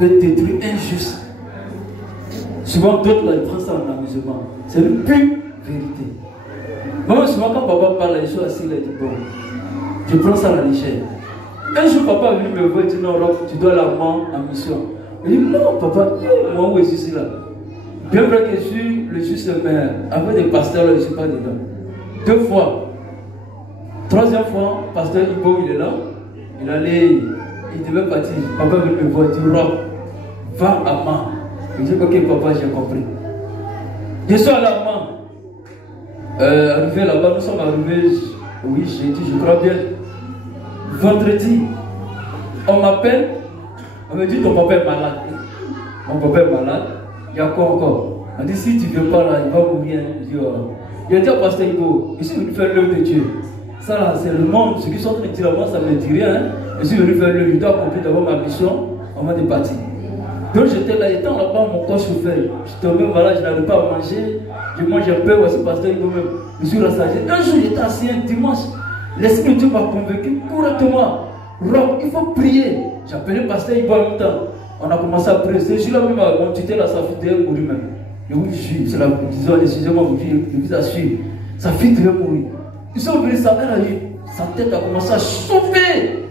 le détruit injuste. Souvent d'autres là, ils prennent ça en amusement. C'est une pure vérité. Moi, souvent quand papa parle, je suis assis là, il dit bon, je prends ça à la légère. Un jour, papa est venu me voir et dit non, Rob, tu dois la rendre en mission. Je dis non, papa, moi où est-ce là? Bien vrai que je suis le juste maire, avec des pasteurs là, je ne suis pas dedans. 2 fois. 3e fois, pasteur Ibo, il est là. Il allait, il devait partir. Papa veut me voir, il dit Rob, va à Mans. Je dis ok papa, j'ai compris. Je suis allé à Mans. Arrivé là-bas, nous sommes arrivés, oui, j'ai dit, je crois bien. Vendredi, on m'appelle, on me dit ton papa est malade. Mon papa est malade, il y a quoi encore? On dit si tu ne veux pas là, il va mourir. Je dis oh. Il a dit au pasteur Ibo, je suis venu faire l'œuvre de Dieu. Ça là, c'est le monde, ceux qui sont en train de dire moi, ça ne me dit rien. Hein? Je suis venu faire l'œuvre, je dois accomplir d'abord ma mission avant de partir. Donc j'étais là, étant là-bas, mon corps souffrait. Je tombais malade, je n'arrivais pas à manger. Je mangeais un peu, voici pasteur Ibo même. Je suis rassasié. Un jour, j'étais assis un dimanche. L'Esprit de Dieu m'a convaincu correctement. Rob, il faut prier. J'ai appelé le pasteur Ibo en même temps. On a commencé à prier. Ce jour-là même, mon tuteur là, sa fille devait mourir même. Et oui, je suis. C'est la disons, excusez-moi, je vous assure. Sa fille devait mourir. Ils sont venus, sa tête a commencé à chauffer.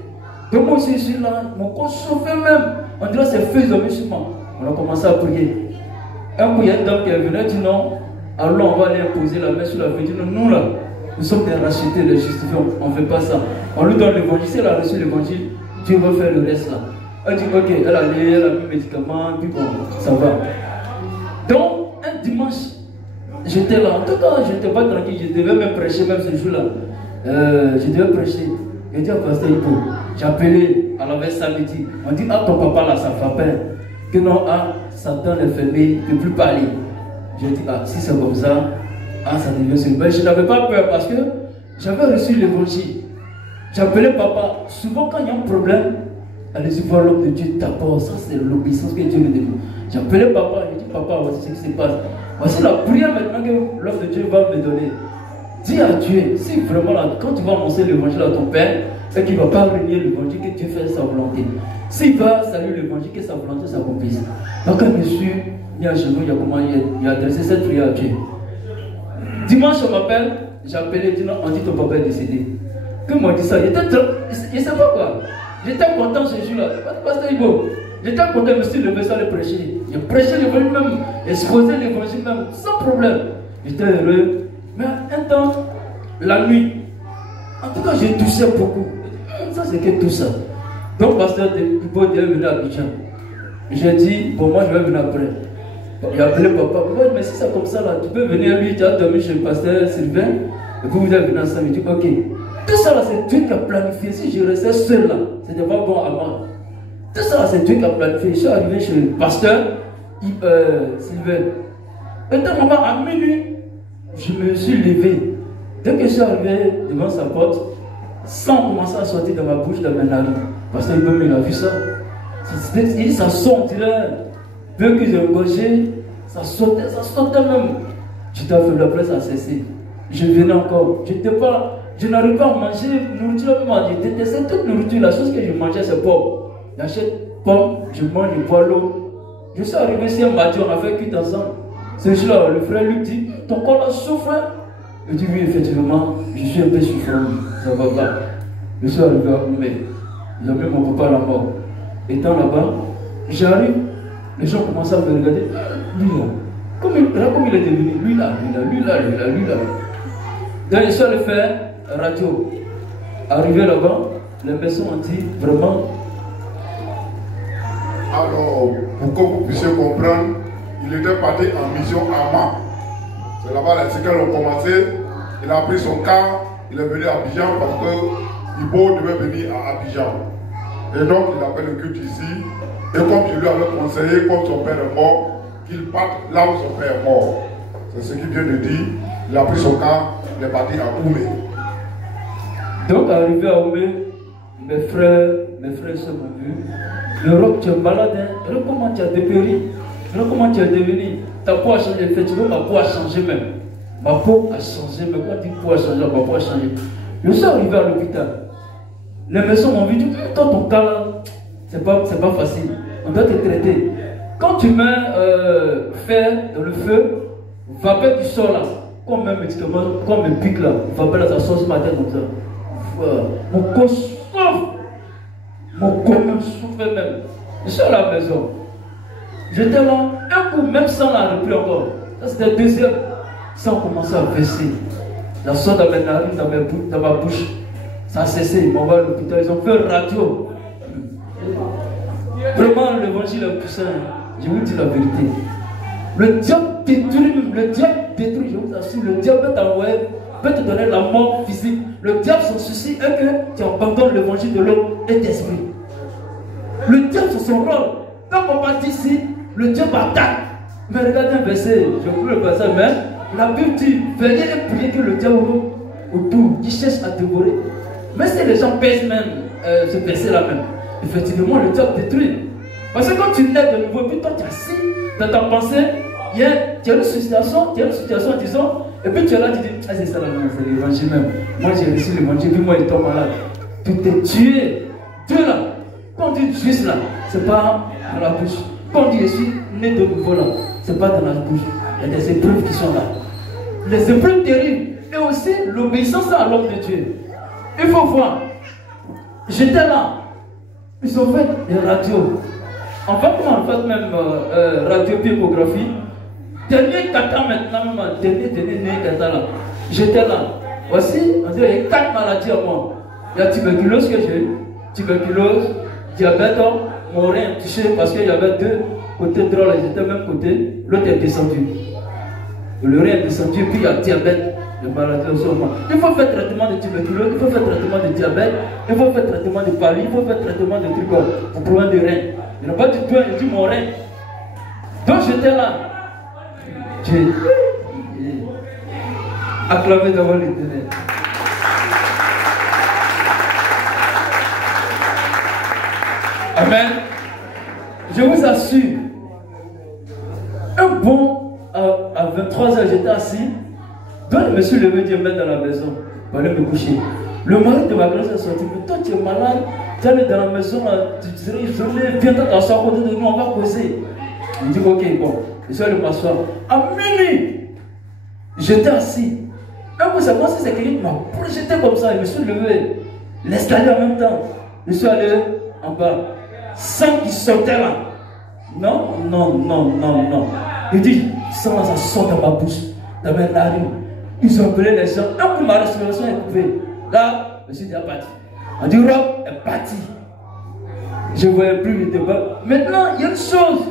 Donc moi aussi, je suis là. Mon corps chauffait même. On dirait que c'est feu, ils ont mis sur moi. On a commencé à prier. Un coup, il y a un homme qui est venu, il dit non. Alors on va aller imposer la main sur la vie. Non, nous là, nous sommes des rachetés, des justifiés, on ne fait pas ça. On lui donne l'évangile, si elle a reçu l'évangile, Dieu va faire le reste là. Elle dit ok, elle a lu, elle a mis le médicament, puis bon, ça va. Donc, un dimanche, j'étais là. En tout cas, je n'étais pas tranquille, je devais même prêcher même ce jour-là. Je devais prêcher. Je dis à pasteur Ibo, j'ai appelé à la veille samedi. On dit ah ton papa là, ça fait peur. Que non, ah, Satan est fermé, il ne peut plus parler. Je dis ah, si c'est comme ça, ah, ça devient sur. Mais je n'avais pas peur parce que j'avais reçu l'évangile. J'appelais papa. Souvent, quand il y a un problème, allez-y voir l'homme de Dieu d'abord. Ça, c'est l'obéissance que Dieu me demande. J'appelais papa. Je dis papa, voici ce qui se passe. Voici la prière maintenant que l'homme de Dieu va me donner. Dis à Dieu, si vraiment là, quand tu vas annoncer l'évangile à ton père, et qu'il ne va pas renier l'évangile, que Dieu fait sa volonté. S'il va saluer l'évangile, que sa volonté s'accomplisse. Donc, quand je suis mis à genoux, il a adressé cette prière à Dieu. Dimanche, on m'appelle, j'ai appelé, on dit ton papa est décédé. Que m'a dit ça? Je ne sais pas quoi. J'étais content ce jour-là. Pasteur Ibo, j'étais content, je me suis levé sans le prêcher. J'ai prêché l'évangile même, exposé l'évangile même, sans problème. J'étais heureux. Mais un temps, la nuit, en tout cas, j'ai toussé beaucoup. Ça, c'est que tout ça. Donc, pasteur Ibo devait venir à Abidjan. J'ai dit, pour moi, je vais venir après. Il a appelé papa. Mais si c'est comme ça, là, tu peux venir, lui, tu as dormi chez le pasteur Sylvain, et vous allez venir ensemble. Il dit, ok. Tout ça, là, c'est Dieu qui a planifié. Si je restais seul, là, c'était pas bon à moi. Tout ça, là, c'est Dieu qui a planifié. Je suis arrivé chez le pasteur Sylvain. Et donc, maman, à minuit, je me suis levé. Dès que je suis arrivé devant sa porte, sans commencer à sortir dans ma bouche, dans mes narines. Parce qu'il a vu ça. Il dit, ça sort, on dirait. Peu que j'ai engagé, ça sautait même. J'étais à faire la presse à cesser. Je venais encore. Je n'arrivais pas à manger nourriture. Je détestais toute nourriture. La chose que je mangeais, c'est pomme. J'achète pomme, je mange, je bois l'eau. Je suis arrivé ici un matin, on a fait cuite ensemble. Ce jour-là, le frère lui dit, ton corps là souffre. Je dis oui, effectivement, je suis un peu souffrant. Ça va pas. Je suis arrivé à Oumé. Ils ont mis mon papa à la mort. Étant là-bas, j'arrive. Les gens commencent à me regarder. Lui là, comme il est devenu, lui là. Donc je suis allé faire radio. Arrivé là-bas, les personnes ont dit vraiment. Alors, pour que vous puissiez comprendre, il était parti en mission à Mans. C'est là-bas les séquelles ont commencé. Il a pris son car, il est venu à Abidjan parce que Ibo devait venir à Abidjan. Et donc il a fait le culte ici. Et comme je lui avais conseillé, comme son père est mort, qu'il parte là où son père est mort. C'est ce qu'il vient de dire. Il a pris son car, il est parti à Oumé. Donc, arrivé à Oumé, mes frères se m'ont vu. L'Europe, tu es malade, hein? Regarde comment tu as dépéri. Regarde comment tu es devenu. Ta peau a changé. Effectivement, ma peau a changé même. Ma peau a changé. Mais quand on dit peau a changé, ma peau a changé. Je suis arrivé à l'hôpital. Les médecins m'ont dit, toi, ton cas là, c'est pas facile. on doit te traiter. Quand tu mets fer dans le feu, vapeur qui sort là, comme un médicament, comme un pic là, vapeur là, ça sort sur ma tête comme ça. Mon corps souffre. Mon corps même souffre même. Je suis à la maison. J'étais là, un coup, même sans la repris encore. Ça c'était le deuxième. Sans commencer à verser. La sort dans mes narines, dans ma bouche. Ça a cessé. Ils m'ont envoyé à l'hôpital. Ils ont fait une radio. Vraiment, l'évangile est puissant. Je vous dis la vérité. Le diable détruit, je vous assure. Le diable peut t'envoyer, peut te donner la mort physique. Le diable, son souci est que tu abandonnes l'évangile de l'homme et d'esprit. Le diable, c'est son rôle. Quand on passe d'ici, le diable attaque. Mais regardez un verset, je vous le passer, mais la Bible dit, veillez et priez que le diable autour, qui cherche à dévorer. Mais si les gens pèsent même ce verset-là même, effectivement, le diable détruit. Parce que quand tu nais de nouveau, puis toi tu es assis dans ta pensée, tu as une situation, disons, et puis tu es là, tu dis, ah c'est ça là, c'est l'évangile même. Moi j'ai reçu l'évangile, puis moi il tombe malade. Tu t'es tué. Dieu là, quand on dit juste là, c'est pas dans la bouche. Quand on dit je suis né de nouveau là, c'est pas dans la bouche. Il y a des épreuves qui sont là. Les épreuves terribles. Et aussi l'obéissance à l'homme de Dieu. Il faut voir. J'étais là. Ils ont fait des radios. En fait, même radio-biographie. Dernier kata maintenant, dernier kata là. J'étais là. Voici, on dit, il y a 4 maladies à moi. Il y a tuberculose que j'ai eu. Tuberculose, diabète, mon rein touché parce qu'il y avait 2 côtés drôles, ils étaient même côté. L'autre est descendu. Le rein est descendu, puis il y a diabète. Il faut faire traitement de tuberculose, il faut faire traitement de diabète, il faut faire traitement de palu, il faut faire traitement de trucs pour problème de rein. Il n'a pas du tout, il dit mon rein. Donc j'étais là. J'ai acclamé devant l'Éternel. Amen. Je vous assure, un bon à 23h, j'étais assis. Donc je me suis levé, Dieu me met dans la maison pour aller me coucher. Le mari de ma grand-mère est sorti. Mais toi tu es malade, tu es dans la maison, tu dirais, viens t'asseoir à côté de nous, on va causer. Il dit ok, bon, je suis allé m'asseoir. À minuit, j'étais assis. Un coup, c'est comme si c'est quelqu'un qui m'a projeté comme ça. Je me suis levé, l'escalier en même temps. Je suis allé en bas. Sang qui sortait là. Non. Il dit, sang là, ça sort dans ma bouche, dans mes narines. Ils ont appelé les gens. Un coup, ma respiration est coupée. Là, je suis déjà parti. On dit, Rob est parti. Je ne voyais plus le débat. Maintenant, il y a une chose.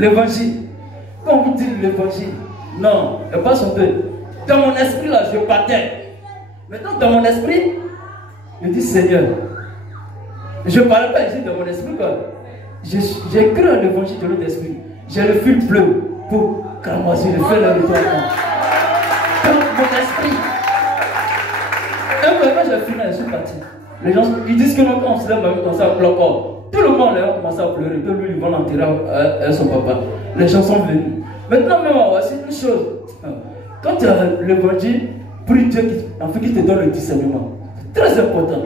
L'évangile. Quand vous dites l'évangile, non, elle passe un peu. Dans mon esprit, là, je partais. Maintenant, dans mon esprit, je dis, Seigneur, je ne parle pas ici dans mon esprit, quoi. J'ai cru à l'évangile de l'autre esprit. J'ai le fil bleu pour cramoisir le feu de l'étoile. Dans mon esprit. Et vraiment, j'ai fini, je suis parti. Les gens, ils disent que quand on se lève comme ça, tout le monde là, a commencé à pleurer. Tout lui, ils vont l'enterrer à son papa. Les gens sont venus. Maintenant, même, c'est une chose. Quand tu as l'évangile, prie Dieu qui te donne le discernement. C'est très important.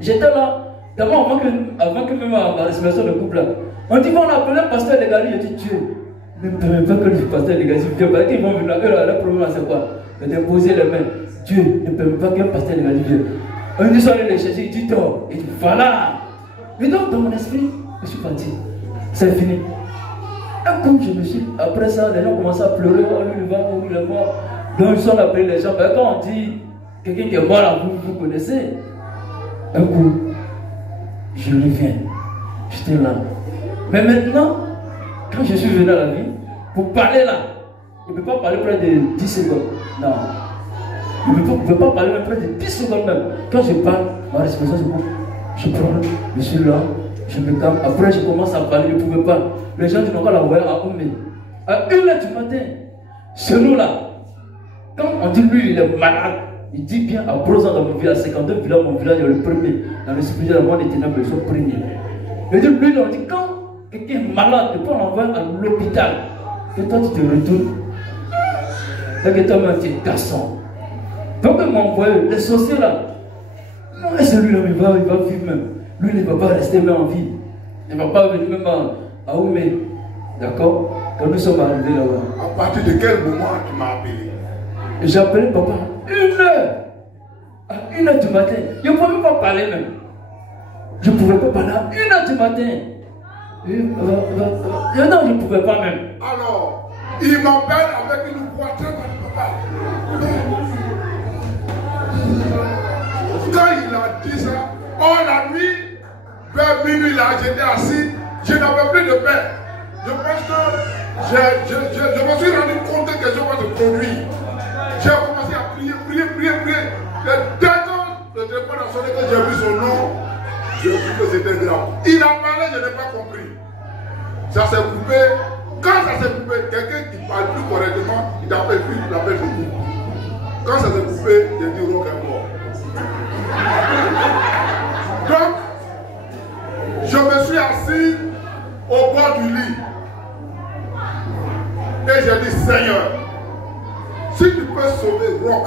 J'étais là. D'abord, avant que même ma respiration de couple là, on dit qu'on appelle un pasteur de Gali, je dis Dieu, ne permets pas que le pasteur de Gali vienne, parce qu'ils vont venir là, le problème c'est quoi? De déposer les mains. Dieu ne permet pas qu'un pasteur de Gali vienne. On dit ça, les chercher, il dit toi, il dit voilà. Mais donc dans mon esprit, je suis parti. C'est fini. Et comme je me suis, après ça, les gens commencent à pleurer, oh lui il va, oh lui il est mort. Donc ils sont appelés les gens. Ben, quand on dit quelqu'un qui est mort là, vous connaissez. Un coup. Je reviens. J'étais là. Mais maintenant, quand je suis venu à la vie, pour parler là, je ne peux pas parler près de 10 secondes. Non. Je ne peux pas parler près de 10 secondes même. Quand je parle, ma respiration, je prends, je suis là, je me calme. Après, je commence à parler, je ne pouvais pas. Les gens n'ont pas la voix à Oumé. À 1h du matin, chez nous là, quand on dit lui, il est malade, il dit bien à Brosa dans mon village, 52 villages, mon village est le premier. Dans le spirit de la mort des ténèbres, ils sont premiers. Il dit, lui, on dit, quand quelqu'un est malade, tu peux l'envoyer à l'hôpital. Et toi, tu te retournes. Et que toi-même, tu es garçon. Donc, ils m'ont envoyé, les sorciers là. Non, et celui-là, il va vivre même. lui ne va pas rester même en vie. Il ne va pas venir même à Oumé. D'accord? Quand nous sommes arrivés là-bas. À partir de quel moment tu m'as appelé? J'ai appelé papa à 1h. À 1h du matin. Je ne pouvais même pas parler même. Je ne pouvais pas parler à 1h du matin. Non, je ne pouvais pas même. Alors, il m'appelle avec une voix très mal, papa. Quand il a dit ça, la nuit, vers minuit là, j'étais assis, je n'avais plus de paix. Je pense que je me suis rendu compte que quelque chose va se produire. J'ai commencé à prier. Le dernier, le téléphone a sonné que j'ai vu son nom, j'ai vu que c'était grave. Il a parlé, je n'ai pas compris. Ça s'est coupé. Quand ça s'est coupé, quelqu'un qui parle plus correctement, il t'appelle plus, il l'appelle plus. Quand ça s'est coupé, j'ai dit Rock est mort. Donc, je me suis assis au bord du lit. Et j'ai dit, Seigneur, si tu peux sauver Rock,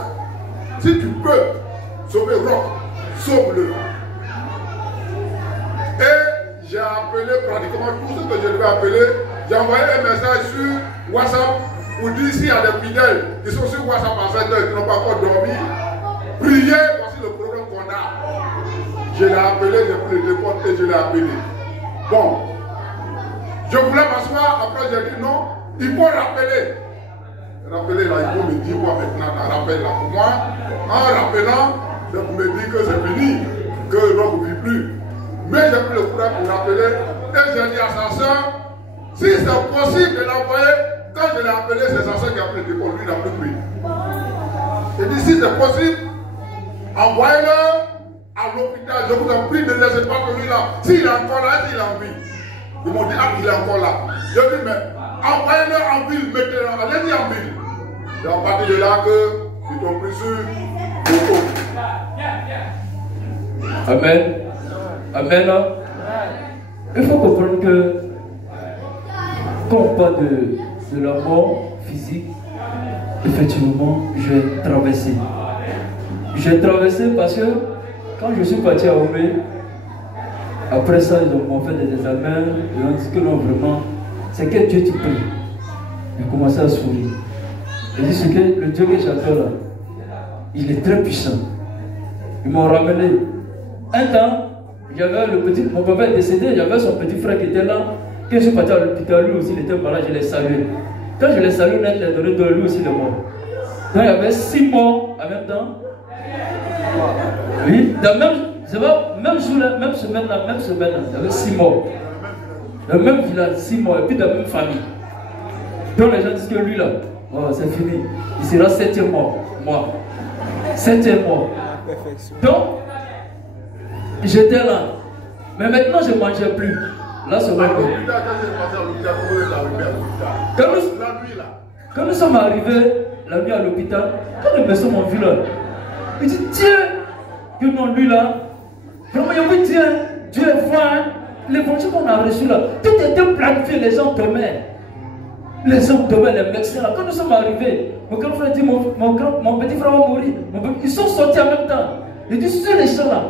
si tu peux sauver Rock, sauve-le. Et j'ai appelé pratiquement tout ce que je devais appeler. J'ai envoyé un message sur WhatsApp pour dire s'il y a des fidèles qui sont sur WhatsApp à 7 heures qui n'ont pas encore dormi. Priez, voici le problème qu'on a. Je l'ai appelé, j'ai pris le téléphone et je l'ai appelé. Bon, je voulais m'asseoir, après j'ai dit non, il faut rappeler. Rappeler là, il faut me dire moi maintenant, rappelle là pour moi. En rappelant, je me dis que c'est fini, que l'on ne vit plus. Mais j'ai pris le courage pour rappeler et j'ai dit à sa soeur, si c'est possible de l'envoyer, quand je l'ai appelé, c'est sa soeur qui a pris le téléphone, lui il n'a plus pris. J'ai dit si c'est possible, envoyez-le à l'hôpital, je vous en prie, ne laissez pas que lui là. S'il est encore là, s'il est en vie. Ils m'ont dit, ah, il est encore là. Je dis, mais envoyez-le en ville, mettez-le, allez-y en ville. C'est à partir de là qu'ils t'ont pris sur Boko. Amen. Amen. Il faut comprendre que quand on parle de la mort physique, effectivement, j'ai traversé. J'ai traversé parce que quand je suis parti à Oumé, après ça, ils m'ont fait des examens, ils ont dit que non, vraiment, c'est que Dieu tu prie. J'ai commencé à sourire. J'ai dit, c'est que le Dieu que j'adore là, il est très puissant. Ils m'ont ramené. Un temps, mon papa est décédé, j'avais son petit frère qui était là. Quand je suis parti à l'hôpital, lui aussi il était malade, je l'ai salué. Quand je l'ai salué, il a donné de lui aussi le mort. Donc il y avait 6 morts en même temps. Oui, dans même jour, même semaine, il y avait 6 morts. Dans le même village, 6 morts, et puis dans la même famille. Donc les gens disent que lui là, oh, c'est fini. Il sera 7e mort. Moi. 7e mort. Donc, j'étais là. Mais maintenant, je ne mangeais plus. Là, c'est vrai que. Quand nous sommes arrivés la nuit à l'hôpital, quand les personnes m'ont vu là, ils disent, tiens, que non, lui là, vraiment, il a dit, tiens, Dieu est fort, hein. L'évangile qu'on a reçu là, tout était planifié, les gens dormaient. Les gens dormaient, les médecins là. Quand nous sommes arrivés, mon grand frère dit, mon petit frère va mourir. Ils sont sortis en même temps. Il dit, sur les gens là,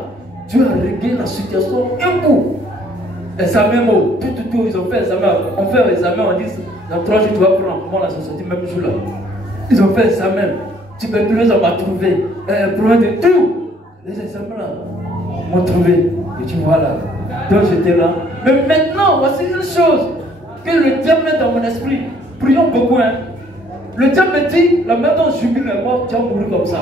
Dieu a réglé la situation un coup. Examen, tout, ils ont fait examen. On fait l'examen, on dit, dans 3 jours, tu vas prendre. Moi, là, ils sont sortis même jour là. Ils ont fait examen. Tuberculose, on m'a trouvé. Problème de tout. Les examens là, m'ont trouvé. Et tu vois là. Donc j'étais là. Mais maintenant, voici une chose que le diable met dans mon esprit. Prions beaucoup, hein. Le diable me dit, la main dont je jubile est mort, tu vas mourir comme ça.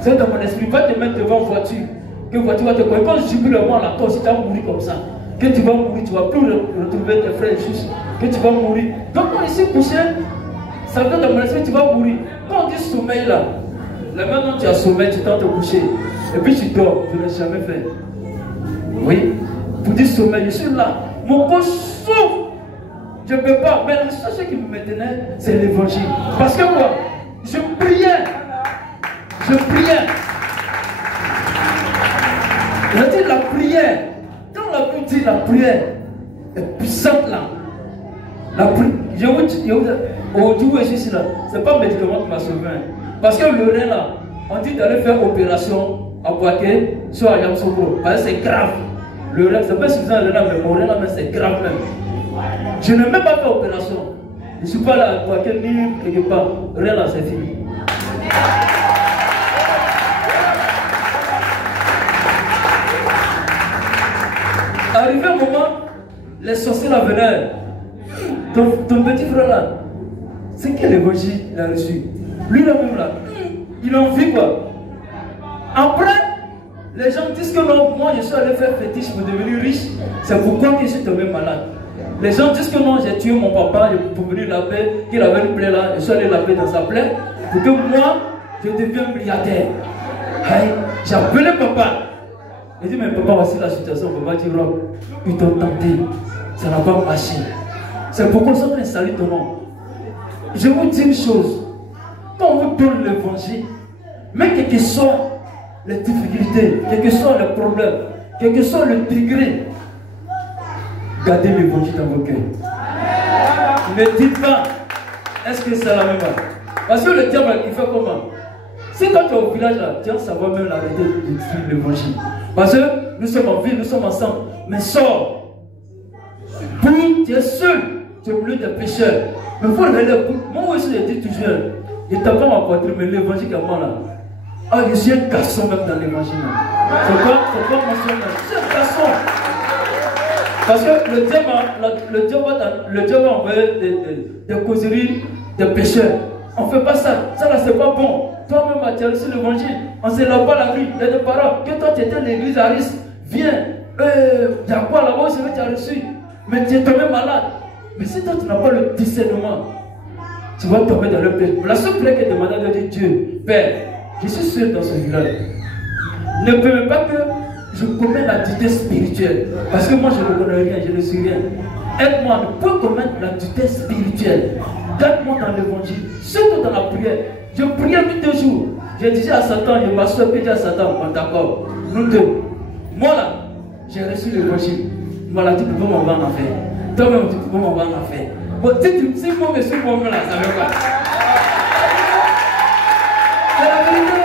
C'est dans mon esprit. Va te mettre devant voiture. Que voiture va te courir. Quand je jubile est mort là, toi aussi tu vas mourir comme ça. Que tu vas mourir, tu ne vas plus retrouver tes frères juste. Que tu vas mourir. Donc quand je suis couché, ça vient dans mon esprit, tu vas mourir. Quand on dit sommeil là, la main dont tu as sommeil, tu tentes de te coucher. Et puis tu dors. Je ne l'ai jamais fait. Oui. Pour dire sommeil, je suis là. Mon corps souffre. Je ne peux pas. Mais la seule chose qui me maintenait, c'est l'évangile. Parce que moi, je priais. Je priais. Je dis la prière. Quand la Bible dit la prière est puissante là. La prière. Aujourd'hui, je suis là. Ce n'est pas un médicament qui m'a sauvé. Parce que le rein là, on dit d'aller faire opération à Boaké, soit à Yamsoukro. Parce que c'est grave. Le rêve, c'est pas suffisant le rêve, mais mon rêve, c'est grave même. Je n'ai même pas fait opération. Je ne suis pas là pour quel livre, quelque part. Rien là, c'est fini. Arrivé un moment, les sorciers là venaient. Ton petit frère là, c'est quel évangile il a reçu? Lui là même là, il a envie quoi. Après, les gens disent que non, moi je suis allé faire fétiche pour devenir riche. C'est pourquoi je suis tombé malade. Les gens disent que non, j'ai tué mon papa pour venir laver, qu'il avait une plaie là, je suis allé laver dans sa plaie, pour que moi, je devienne milliardaire. J'ai appelé papa. Il dit, mais papa, voici la situation. Papa dit, Rob, ils t'ont tenté, ça n'a pas marché. C'est pourquoi ils sont installés ton nom. Je vous dis une chose, quand on vous donne l'évangile, même quelles que soient les difficultés, quels que soient les problèmes, quel que soit le degré, gardez l'évangile dans vos cœurs. Ne dites pas, est-ce que c'est la même chose? Parce que le diable, il fait comment? Si quand tu es au village là, tu vas savoir même l'arrêter de détruire l'évangile. Parce que nous sommes en ville, nous sommes ensemble. Mais sors. Puis tu es seul. Tu es au milieu des pécheurs. Mais il faut le moi aussi, je dis toujours, je ne t'ai pas ma poitrine, mais l'évangile à moi là. Ah, je suis un garçon même dans l'évangile. C'est pas mon soeur, je suis un garçon. Parce que le diable va envoyer des causeries, des pécheurs. On ne fait pas ça. Ça là, c'est pas bon. Toi-même, tu as reçu l'évangile. On ne se lave pas la nuit. Il y a des parents. Que toi, tu étais à l'église à Aris. Viens. Il y a quoi là-bas? C'est vrai que tu as reçu. Mais tu es tombé malade. Mais si toi, tu n'as pas le discernement, tu vas tomber dans le péché. La seule prière que demande à Dieu, Père, je suis seul dans ce village. Ne permets pas que je commette l'activité spirituelle. Parce que moi, je ne connais rien, je ne suis rien. Aide-moi à ne pas commettre l'activité spirituelle. Garde-moi dans l'évangile, surtout dans la prière. Je priais 8 jours. Je disais à Satan, je m'assois et je dis à Satan, bon, d'accord, nous deux. Moi là, j'ai reçu l'évangile. Moi là, tu peux pas m'envoyer en enfer. Toi-même, tu peux pas m'envoyer en enfer. Bon, si moi je suis bon là, ça veut pas. C'est la vérité.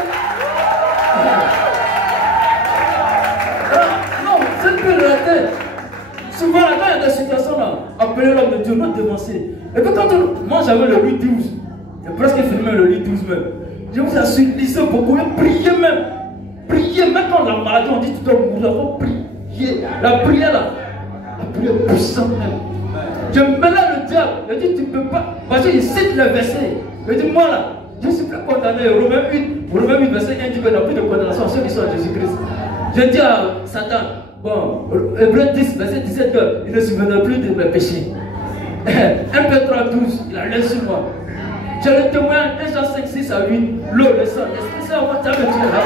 Non, c'est plus la tête. Souvent, quand il y a des situations là, appelez l'homme de Dieu, non devancer. Et puis quand moi j'avais le 8-12, j'ai presque fini le 8-12 même. Je vous assure, lisez beaucoup, priez même. Priez, même quand la maladie, on dit tu dois mourir, il faut prier. La prière là, la prière puissante même. Je mélange le diable, je dis tu ne peux pas, parce qu'il cite le verset. Je dis moi là, je suis plus condamné. Romains 8, verset 1 dit qu'il n'y a plus de condamnation à ceux qui sont en Jésus-Christ. Je dis à Satan, bon, Hébreux 10, verset 17, qu'il ne se souviendra plus de mes péchés. 1 Pétre 12, il a l'air sur moi. J'ai le témoin, 1 Jean 5, 6 à 8, l'eau, le sang, l'esprit saint, on va jamais tuer là.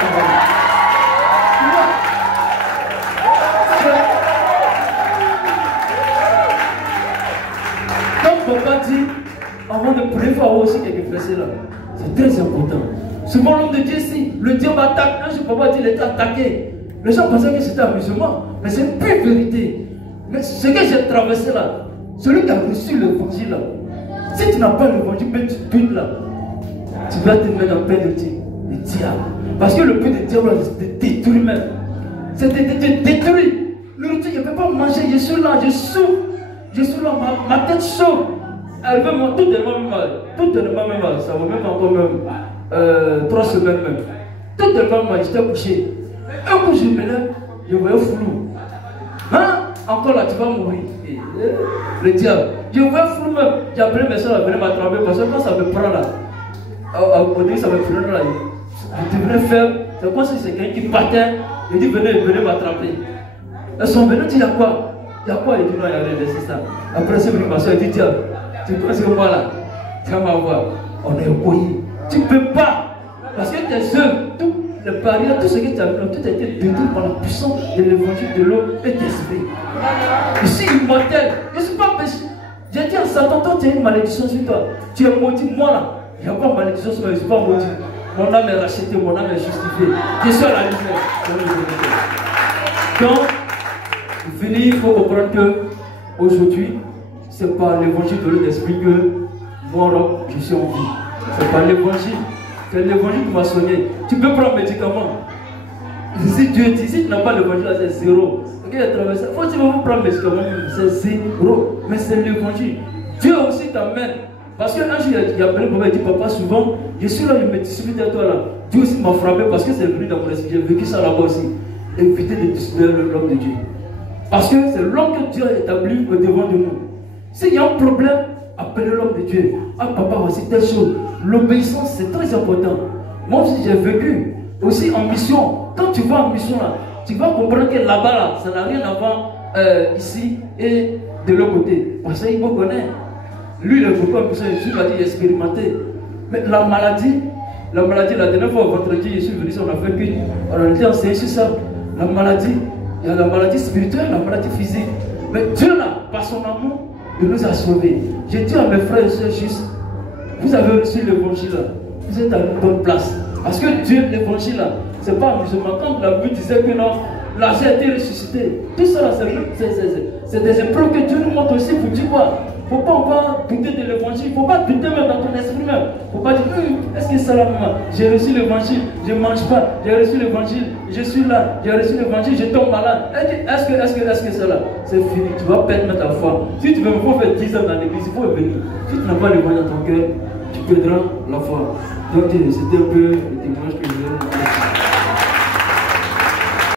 Comme papa dit, avant de prier, il faut avoir aussi quelques versets là. C'est très important. Souvent l'homme de Dieu, si le diable attaque, un jour papa dit, il était attaqué. Les gens pensaient que c'était un musulman, mais c'est une pure vérité. Mais ce que j'ai traversé là, celui qui a reçu l'évangile là, si tu n'as pas l'évangile, mais tu doutes là, tu vas te mettre en paix de diable. Parce que le but de diable, c'est de détruire même. C'est de détruire. Le retour, je ne peux pas manger, je suis là, je souffre. Je suis là, ma tête chauffe. Elle veut tout est même mal. Tout est même mal. Ça va même encore même 3 semaines même. Tout est même mal, j'étais couché. Un coup, je me lève, je voyais flou. Hein? Encore là, tu vas mourir. Le diable. Je vois flou même. J'ai appelé mes soeurs à venir m'attraper parce que quand ça me prend là, au début ça me prenait là. Je devenais faible. C'est comme si c'est quelqu'un qui partait. Il dit venez m'attraper. Elles sont venues, il y a quoi? Il y a quoi? Il dit non, il y a rien, c'est ça. Après c'est venu ma soeur, il dit tiens, tu penses que moi là, tu vas m'avoir. On est oublié. Tu ne peux pas. Parce que tes œuvres, toutes les barrières, tout ce que tu as vu, tout a été détruit par la puissance de l'évangile de l'eau et de l'esprit. Je suis immortel. Je ne suis pas péché. J'ai dit à Satan, toi tu as une malédiction sur toi. Tu es maudit. Moi là, il n'y a pas de malédiction sur moi, je ne suis pas maudit. Mon âme est rachetée, mon âme est justifiée. Je suis à la lumière. Donc, il faut comprendre que aujourd'hui, c'est par l'évangile de l'esprit que moi, je suis en vie. C'est par l'évangile. C'est l'évangile qui m'a soigné. Tu peux prendre un médicament. Si Dieu dit, si tu n'as pas l'évangile, c'est zéro. il a traversé. Faut dire, vous prendre les médicaments, c'est zéro. Mais c'est l'évangile. Dieu aussi t'amène. Parce qu'un jour, il a appelé papa, il dit, papa, souvent, je suis là, je me dispute à toi là. Dieu aussi m'a frappé parce que c'est venu dans mon esprit. J'ai vécu ça là-bas aussi. Éviter de disputer l'homme de Dieu. Parce que c'est l'homme que Dieu a établi au devant de nous. S'il y a un problème, appelez l'homme de Dieu. Ah, papa, voici telle chose. L'obéissance, c'est très important. Moi aussi, j'ai vécu aussi en mission. Quand tu vas en mission là, tu vas comprendre que là-bas, là, ça n'a rien à voir ici et de l'autre côté. Parce qu'il me connaît. Lui, il est beaucoup en mission, je suis dit expérimenté. Mais la maladie, la dernière fois, vendredi, je suis venu, on a fait qu'une. On a été enseigné sur ça. La maladie, il y a la maladie spirituelle, la maladie physique. Mais Dieu, là, par son amour, il nous a sauvés. J'ai dit à mes frères et sœurs juste, vous avez reçu l'évangile là, vous êtes à une bonne place. Parce que Dieu, l'évangile là, c'est pas un musulman. Quand la Bible disait que non, Lazare a été ressuscité, tout ça là, c'est des épreuves que Dieu nous montre aussi pour dire quoi. Il ne faut pas encore douter de l'évangile, il ne faut pas douter même dans ton esprit même. Il ne faut pas dire, est-ce que ça là, maman, j'ai reçu l'évangile, je ne mange pas, j'ai reçu l'évangile, je suis là, j'ai reçu l'évangile, je tombe malade. Est-ce que ça là, c'est fini, tu vas perdre ta foi. Si tu veux faire 10 ans dans l'église, il faut venir. Si tu n'as pas l'évangile dans ton cœur, tu perdras la foi. Donc c'était un peu le témoignage que je voulais.